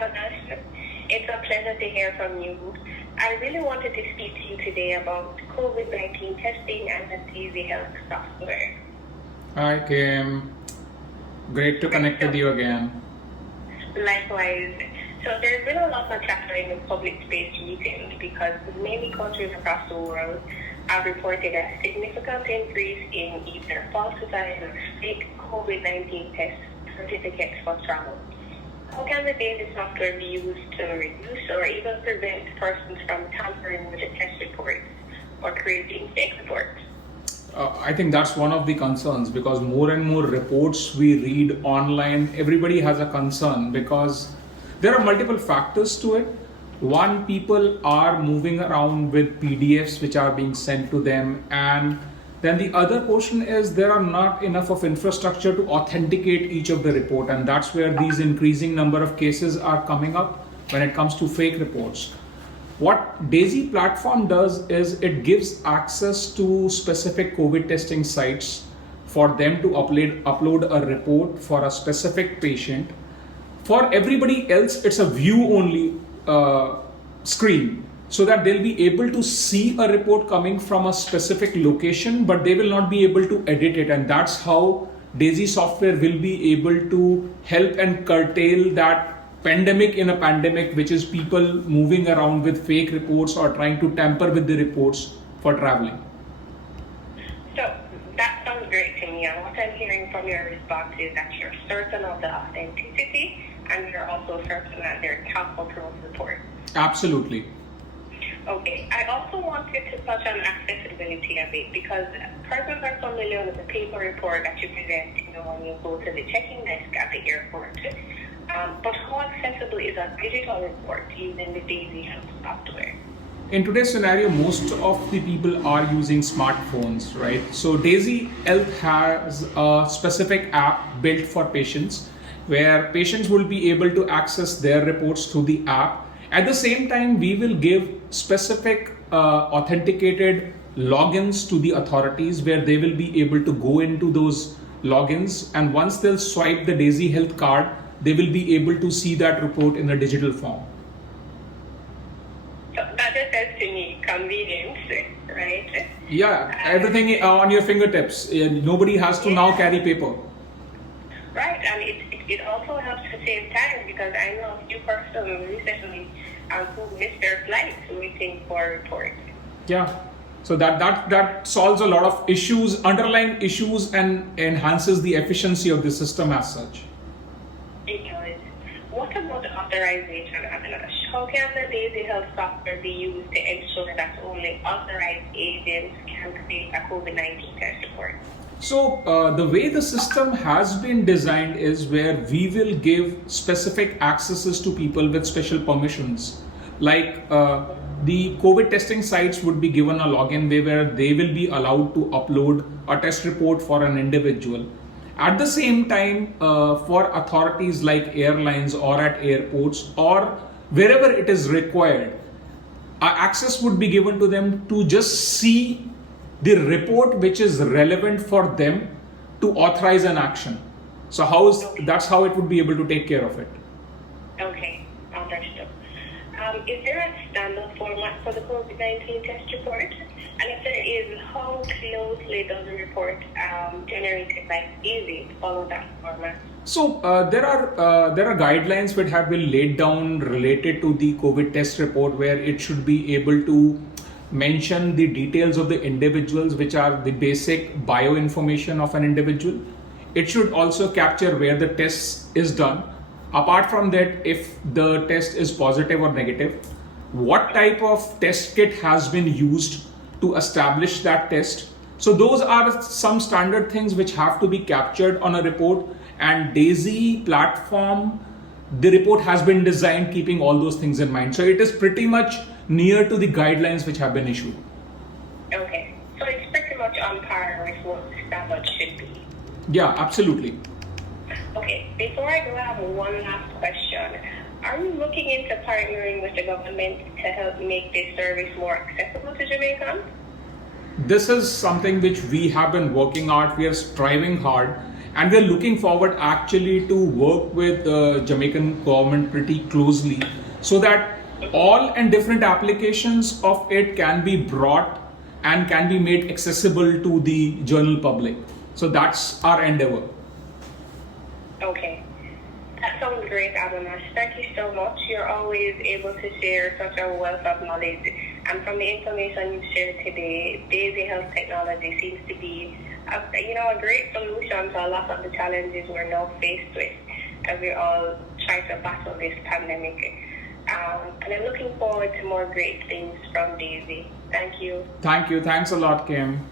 having us. It's a pleasure to hear from you. I really wanted to speak to you today about COVID-19 testing and the Daisy Health software. Hi, Kim. Great to connect with you again. Likewise. So there's been a lot of chatter in the public space recently because many countries across the world have reported a significant increase in either falsified or fake COVID-19 test certificates for travel. How can the Daisy software be used to reduce or even prevent persons from tampering with the test reports or creating fake reports? I think that's one of the concerns because more and more reports we read online, everybody has a concern because there are multiple factors to it. One, people are moving around with PDFs which are being sent to them, and then the other portion is there are not enough of infrastructure to authenticate each of the report, and that's where these increasing number of cases are coming up when it comes to fake reports. What Daisy platform does is it gives access to specific COVID testing sites for them to upload a report for a specific patient. For everybody else, it's a view only screen so that they'll be able to see a report coming from a specific location, but they will not be able to edit it. And that's how Daisy software will be able to help and curtail that pandemic in a pandemic, which is people moving around with fake reports or trying to tamper with the reports for traveling. So that sounds great to me. And what I'm hearing from your response is that you're certain of the authenticity and you're also certain that they're tamper-proof reports. Absolutely. Okay, I also wanted to touch on accessibility a bit because persons are familiar with the paper report that you present, when you go to the check-in desk at the airport. But how accessible is a digital report using the Daisy Health software? In today's scenario, most of the people are using smartphones, right? So Daisy Health has a specific app built for patients where patients will be able to access their reports through the app. At the same time, we will give specific authenticated logins to the authorities where they will be able to go into those logins, and once they'll swipe the Daisy Health card, they will be able to see that report in a digital form. So that just says to me convenience, right? Yeah, everything on your fingertips. Nobody has to now carry paper. Right, and it also helps to save time because I know a few persons recently who missed their flights waiting for a report. Yeah, so that solves a lot of issues, underlying issues, and enhances the efficiency of the system as such. What about authorization, Avinash? How can the Daisy Health software be used to ensure that only authorized agents can create a COVID-19 test report? So the way the system has been designed is where we will give specific accesses to people with special permissions. Like the COVID testing sites would be given a login where they will be allowed to upload a test report for an individual. At the same time, for authorities like airlines or at airports or wherever it is required, access would be given to them to just see the report which is relevant for them to authorize an action. So that's how it would be able to take care of it. Okay, understood. Is there a standard format for the COVID-19 test report? And if there is, how closely does the report generated by Daisy follow that format? So there are guidelines which have been laid down related to the COVID test report where it should be able to mention the details of the individuals, which are the basic bio information of an individual. It should also capture where the test is done. Apart from that, if the test is positive or negative, what type of test kit has been used to establish that test. So those are some standard things which have to be captured on a report, and Daisy platform, the report has been designed keeping all those things in mind. So it is pretty much near to the guidelines which have been issued. Okay, so it's pretty much on par with what the standard should be. Yeah, absolutely. Okay, before I go, I have one last question. Are you looking into partnering with the government to help make this service more accessible to Jamaicans? This is something which we have been working on. We are striving hard, And we're looking forward actually to work with the Jamaican government pretty closely so that all and different applications of it can be brought and can be made accessible to the general public. So that's our endeavor. Okay. That sounds great, Abhinash. Thank you so much. You're always able to share such a wealth of knowledge. And from the information you've shared today, Daisy Health Technology seems to be a great solution to a lot of the challenges we're now faced with as we all try to battle this pandemic. And I'm looking forward to more great things from Daisy. Thank you. Thank you. Thanks a lot, Kim.